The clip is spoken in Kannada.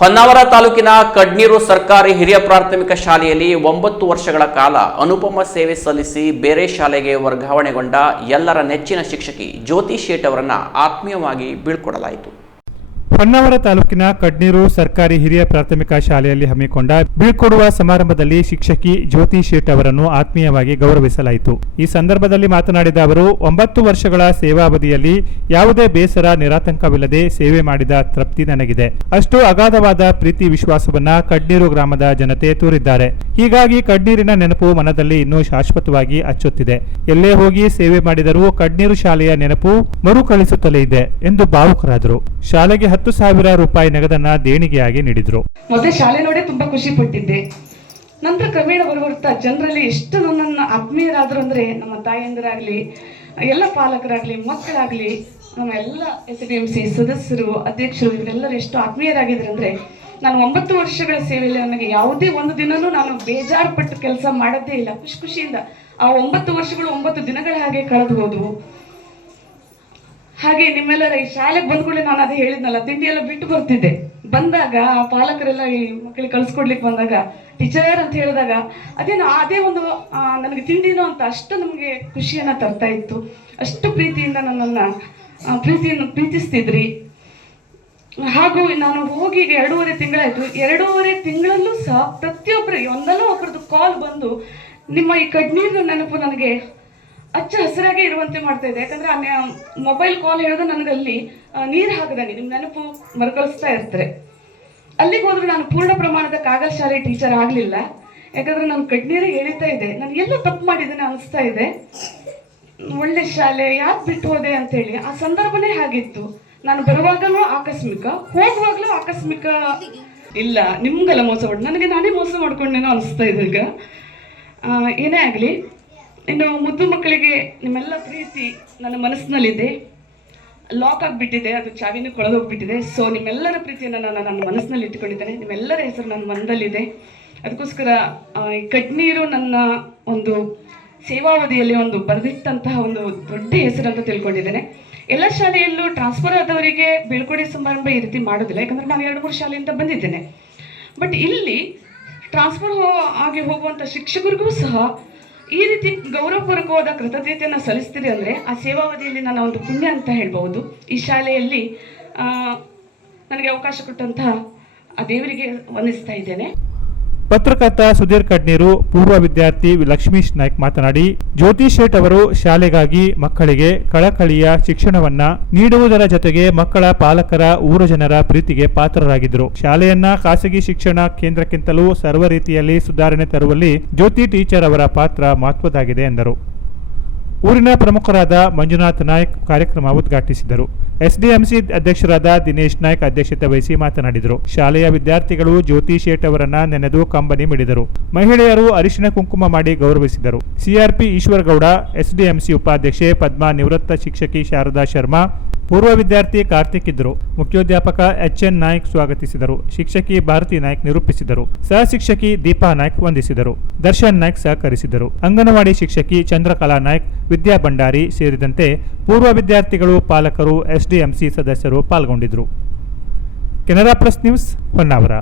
ಹೊನ್ನಾವರ ತಾಲೂಕಿನ ಕಡ್ನೀರು ಸರ್ಕಾರಿ ಹಿರಿಯ ಪ್ರಾಥಮಿಕ ಶಾಲೆಯಲ್ಲಿ ಒಂಬತ್ತು ವರ್ಷಗಳ ಕಾಲ ಅನುಪಮ ಸೇವೆ ಸಲ್ಲಿಸಿ ಬೇರೆ ಶಾಲೆಗೆ ವರ್ಗಾವಣೆಗೊಂಡ ಎಲ್ಲರ ನೆಚ್ಚಿನ ಶಿಕ್ಷಕಿ ಜ್ಯೋತಿ ಶೇಟ್ ಅವರನ್ನ ಆತ್ಮೀಯವಾಗಿ ಬೀಳ್ಕೊಡಲಾಯಿತು. ಹೊನ್ನಾವರ ತಾಲೂಕಿನ ಕಡ್ನೀರು ಸರ್ಕಾರಿ ಹಿರಿಯ ಪ್ರಾಥಮಿಕ ಶಾಲೆಯಲ್ಲಿ ಹಮ್ಮಿಕೊಂಡ ಬೀಳ್ಕೊಡುವ ಸಮಾರಂಭದಲ್ಲಿ ಶಿಕ್ಷಕಿ ಜ್ಯೋತಿ ಶೇಟ್ ಅವರನ್ನು ಆತ್ಮೀಯವಾಗಿ ಗೌರವಿಸಲಾಯಿತು. ಈ ಸಂದರ್ಭದಲ್ಲಿ ಮಾತನಾಡಿದ ಅವರು, ಒಂಬತ್ತು ವರ್ಷಗಳ ಸೇವಾವಧಿಯಲ್ಲಿ ಯಾವುದೇ ಬೇಸರ, ನಿರಾತಂಕವಿಲ್ಲದೆ ಸೇವೆ ಮಾಡಿದ ತೃಪ್ತಿ ನನಗಿದೆ. ಅಷ್ಟು ಅಗಾಧವಾದ ಪ್ರೀತಿ ವಿಶ್ವಾಸವನ್ನ ಕಡ್ನೀರು ಗ್ರಾಮದ ಜನತೆ ತೋರಿದ್ದಾರೆ. ಹೀಗಾಗಿ ಕಡ್ನೀರಿನ ನೆನಪು ಮನದಲ್ಲಿ ಇನ್ನೂ ಶಾಶ್ವತವಾಗಿ ಅಚ್ಚುತ್ತಿದೆ. ಎಲ್ಲೇ ಹೋಗಿ ಸೇವೆ ಮಾಡಿದರೂ ಕಡ್ನೀರು ಶಾಲೆಯ ನೆನಪು ಮರುಕಳಿಸುತ್ತಲೇ ಇದೆ ಎಂದು ಭಾವುಕರಾದರು. ಶಾಲೆಗೆ ಹತ್ತು ಸಾವಿರ ರೂಪಾಯಿ ನಗದನ್ನ ದೇಣಿಗೆಯಾಗಿ ನೀಡಿದ್ರು. ಮೊದಲೇ ಶಾಲೆ ನೋಡೇ ತುಂಬಾ ಖುಷಿ ಪಟ್ಟಿದ್ದೆ. ನಂತರ ಕ್ರಮೇಣ ಬರುವರ್ತಾ ಜನರಲ್ಲಿ ಎಷ್ಟು ನನ್ನ ಆತ್ಮೀಯರಾದ್ರು ಅಂದ್ರೆ ನಮ್ಮ ತಾಯಂದಿರಾಗ್ಲಿ, ಎಲ್ಲ ಪಾಲಕರಾಗ್ಲಿ, ಮಕ್ಕಳಾಗ್ಲಿ, ನಮ್ಮ ಎಲ್ಲ ಎಸ್ ಡಿ ಎಂ ಸಿ ಸದಸ್ಯರು, ಅಧ್ಯಕ್ಷರು, ಇವರೆಲ್ಲರೂ ಎಷ್ಟು ಆತ್ಮೀಯರಾಗಿದ್ರು ಅಂದ್ರೆ ನಾನು ಒಂಬತ್ತು ವರ್ಷಗಳ ಸೇವೆಯಲ್ಲಿ ನನಗೆ ಯಾವುದೇ ಒಂದು ದಿನನೂ ನಾನು ಬೇಜಾರು ಪಟ್ಟು ಕೆಲಸ ಮಾಡೋದೇ ಇಲ್ಲ. ಖುಷಿ ಖುಷಿಯಿಂದ ಆ ಒಂಬತ್ತು ವರ್ಷಗಳು ಒಂಬತ್ತು ದಿನಗಳ ಹಾಗೆ ಕಳೆದು ಹೋದವು. ಹಾಗೆ ನಿಮ್ಮೆಲ್ಲರ ಈ ಶಾಲೆಗೆ ಬಂದ ಕೂಡಲೇ ನಾನು ಅದೇ ಹೇಳಿದ್ನಲ್ಲ, ತಿಂಡಿ ಎಲ್ಲ ಬಿಟ್ಟು ಬರ್ತಿದ್ದೆ. ಬಂದಾಗ ಆ ಪಾಲಕರೆಲ್ಲ ಈ ಮಕ್ಕಳಿಗೆ ಕಳ್ಸ್ಕೊಡ್ಲಿಕ್ಕೆ ಬಂದಾಗ, ಟೀಚರ್ ಅಂತ ಹೇಳಿದಾಗ, ಅದೇನೋ ಅದೇ ಒಂದು ನನಗೆ ತಿಂಡಿನೋ ಅಂತ ಅಷ್ಟು ನಮಗೆ ಖುಷಿಯನ್ನು ತರ್ತಾ ಇತ್ತು. ಅಷ್ಟು ಪ್ರೀತಿಯಿಂದ ನನ್ನನ್ನು ಪ್ರೀತಿಯನ್ನು ಪ್ರೀತಿಸ್ತಿದ್ರಿ. ಹಾಗೂ ನಾನು ಹೋಗಿ ಈಗ ಎರಡೂವರೆ ತಿಂಗಳಾಯ್ತು. ಎರಡೂವರೆ ತಿಂಗಳಲ್ಲೂ ಸಹ ಪ್ರತಿಯೊಬ್ಬರಿಗೆ ಒಂದಲ್ಲ ಒಬ್ಬರದ್ದು ಕಾಲ್ ಬಂದು, ನಿಮ್ಮ ಈ ಕಣ್ಣೀರಿನ ನೆನಪು ನನಗೆ ಅಚ್ಚ ಹಸಿರಾಗೆ ಇರುವಂತೆ ಮಾಡ್ತಾ ಇದೆ. ಯಾಕಂದ್ರೆ ಆ ಮೊಬೈಲ್ ಕಾಲ್ ಹೇಳಿದ್ರೆ ನನಗಲ್ಲಿ ನೀರು ಹಾಕದಂಗೆ ನಿಮ್ಮ ನೆನಪು ಮರುಕಳಿಸ್ತಾ ಇರ್ತಾರೆ. ಅಲ್ಲಿಗೆ ಹೋದ್ರೆ ನಾನು ಪೂರ್ಣ ಪ್ರಮಾಣದ ಕಾಗಲ್ ಶಾಲೆ ಟೀಚರ್ ಆಗಲಿಲ್ಲ. ಯಾಕಂದ್ರೆ ನಾನು ಕಣ್ಣೀರು ಎಳಿತಾ ಇದೆ. ನಾನು ಎಲ್ಲ ತಪ್ಪು ಮಾಡಿದ್ದೇನೆ ಅನಿಸ್ತಾ ಇದೆ. ಒಳ್ಳೆ ಶಾಲೆ, ಯಾಕೆ ಬಿಟ್ಟು ಹೋದೆ ಅಂತೇಳಿ. ಆ ಸಂದರ್ಭನೇ ಹಾಗಿತ್ತು. ನಾನು ಬರುವಾಗಲೂ ಆಕಸ್ಮಿಕ, ಹೋಗುವಾಗಲೂ ಆಕಸ್ಮಿಕ ಇಲ್ಲ. ನಿಮ್ಗೆಲ್ಲ ಮೋಸ ಮಾಡಿ ನನಗೆ ನಾನೇ ಮೋಸ ಮಾಡ್ಕೊಂಡೇನೋ ಅನಿಸ್ತಾ ಇದೆ ಈಗ. ಏನೇ ಆಗಲಿ ಇನ್ನು ಮುದ್ದು ಮಕ್ಕಳಿಗೆ ನಿಮ್ಮೆಲ್ಲ ಪ್ರೀತಿ ನನ್ನ ಮನಸ್ಸಿನಲ್ಲಿದೆ. ಲಾಕ್ ಆಗಿಬಿಟ್ಟಿದೆ, ಅದು ಚಾವಿನೂ ಕೊಳೆದೋಗ್ಬಿಟ್ಟಿದೆ. ಸೊ ನಿಮ್ಮೆಲ್ಲರ ಪ್ರೀತಿಯನ್ನು ನಾನು ನನ್ನ ಮನಸ್ಸಿನಲ್ಲಿ ಇಟ್ಟುಕೊಂಡಿದ್ದೇನೆ. ನಿಮ್ಮೆಲ್ಲರ ಹೆಸರು ನನ್ನ ಮನದಲ್ಲಿದೆ. ಅದಕ್ಕೋಸ್ಕರ ಈ ಕಡ್ನೀರು ನನ್ನ ಒಂದು ಸೇವಾವಧಿಯಲ್ಲಿ ಒಂದು ಬರೆದಿಟ್ಟಂತಹ ಒಂದು ದೊಡ್ಡ ಹೆಸರು ಅಂತ ತಿಳ್ಕೊಂಡಿದ್ದೇನೆ. ಎಲ್ಲ ಶಾಲೆಯಲ್ಲೂ ಟ್ರಾನ್ಸ್ಫರ್ ಆದವರಿಗೆ ಬೀಳ್ಕೊಡೆ ಸಮಾರಂಭ ಈ ರೀತಿ ಮಾಡೋದಿಲ್ಲ. ಯಾಕಂದರೆ ನಾನು ಎರಡು, ಮೂರು ಶಾಲೆಯಿಂದ ಬಂದಿದ್ದೇನೆ. ಬಟ್ ಇಲ್ಲಿ ಟ್ರಾನ್ಸ್ಫರ್ ಆಗಿ ಹೋಗುವಂಥ ಶಿಕ್ಷಕರಿಗೂ ಸಹ ಈ ರೀತಿ ಗೌರವಪೂರ್ವಕವಾದ ಕೃತಜ್ಞತೆಯನ್ನು ಸಲ್ಲಿಸ್ತೀರಿ ಅಂದರೆ ಆ ಸೇವಾವಧಿಯಲ್ಲಿ ನನ್ನ ಒಂದು ಪುಣ್ಯ ಅಂತ ಹೇಳ್ಬೋದು ಈ ಶಾಲೆಯಲ್ಲಿ ನನಗೆ ಅವಕಾಶ ಕೊಟ್ಟಂತಹ ಆ ದೇವರಿಗೆ ವಂದಿಸ್ತಾ ಇದ್ದೇನೆ. ಪತ್ರಕರ್ತ ಸುಧೀರ್ ಕಡ್ನೀರು ಪೂರ್ವ ವಿದ್ಯಾರ್ಥಿ ಲಕ್ಷ್ಮೀಶ್ ನಾಯ್ಕ್ ಮಾತನಾಡಿ, ಜ್ಯೋತಿ ಶೇಟ್ ಅವರು ಶಾಲೆಗಾಗಿ ಮಕ್ಕಳಿಗೆ ಕಳಕಳಿಯ ಶಿಕ್ಷಣವನ್ನ ನೀಡುವುದರ ಜೊತೆಗೆ ಮಕ್ಕಳ ಪಾಲಕರ, ಊರ ಜನರ ಪ್ರೀತಿಗೆ ಪಾತ್ರರಾಗಿದ್ದರು. ಶಾಲೆಯನ್ನ ಖಾಸಗಿ ಶಿಕ್ಷಣ ಕೇಂದ್ರಕ್ಕಿಂತಲೂ ಸರ್ವ ರೀತಿಯಲ್ಲಿ ಸುಧಾರಣೆ ತರುವಲ್ಲಿ ಜ್ಯೋತಿ ಟೀಚರ್ ಅವರ ಪಾತ್ರ ಮಹತ್ವದಾಗಿದೆ ಎಂದರು. ಊರಿನ ಪ್ರಮುಖರಾದ ಮಂಜುನಾಥ್ ನಾಯಕ್ ಕಾರ್ಯಕ್ರಮ ಉದ್ಘಾಟಿಸಿದರು. ಎಸ್ಡಿಎಂಸಿ ಅಧ್ಯಕ್ಷರಾದ ದಿನೇಶ್ ನಾಯ್ಕ್ ಅಧ್ಯಕ್ಷತೆ ವಹಿಸಿ ಮಾತನಾಡಿದರು. ಶಾಲೆಯ ವಿದ್ಯಾರ್ಥಿಗಳು ಜ್ಯೋತಿ ಶೇಟ್ ಅವರನ್ನ ನೆನೆದು ಕಂಬನಿ ಮಿಡಿದರು. ಮಹಿಳೆಯರು ಅರಿಶಿನ ಕುಂಕುಮ ಮಾಡಿ ಗೌರವಿಸಿದರು. ಸಿಆರ್ಪಿ ಈಶ್ವರಗೌಡ, ಎಸ್ಡಿಎಂಸಿ ಉಪಾಧ್ಯಕ್ಷೆ ಪದ್ಮಾ ನಿವೃತ್ತ ಶಿಕ್ಷಕಿ ಶಾರದಾ ಶರ್ಮಾ ಪೂರ್ವ ವಿದ್ಯಾರ್ಥಿ ಕಾರ್ತಿಕ್ ಇದ್ದರು ಮುಖ್ಯೋಧ್ಯಾಪಕ ಎಚ್ ಎನ್ ನಾಯ್ಕ್ ಸ್ವಾಗತಿಸಿದರು. ಶಿಕ್ಷಕಿ ಭಾರತಿ ನಾಯ್ಕ್ ನಿರೂಪಿಸಿದರು. ಸಹ ಶಿಕ್ಷಕಿ ದೀಪಾ ನಾಯ್ಕ್ ವಂದಿಸಿದರು. ದರ್ಶನ್ ನಾಯ್ಕ್ ಸಹಕರಿಸಿದರು. ಅಂಗನವಾಡಿ ಶಿಕ್ಷಕಿ ಚಂದ್ರಕಲಾ ನಾಯ್ಕ್, ವಿದ್ಯಾ ಭಂಡಾರಿ ಸೇರಿದಂತೆ ಪೂರ್ವ ವಿದ್ಯಾರ್ಥಿಗಳು, ಪಾಲಕರು, ಎಸ್ಡಿಎಂಸಿ ಸದಸ್ಯರು ಪಾಲ್ಗೊಂಡಿದ್ದರು ಕೆನರಾ ಪ್ಲಸ್ ನ್ಯೂಸ್ ಹೊನ್ನಾವರ.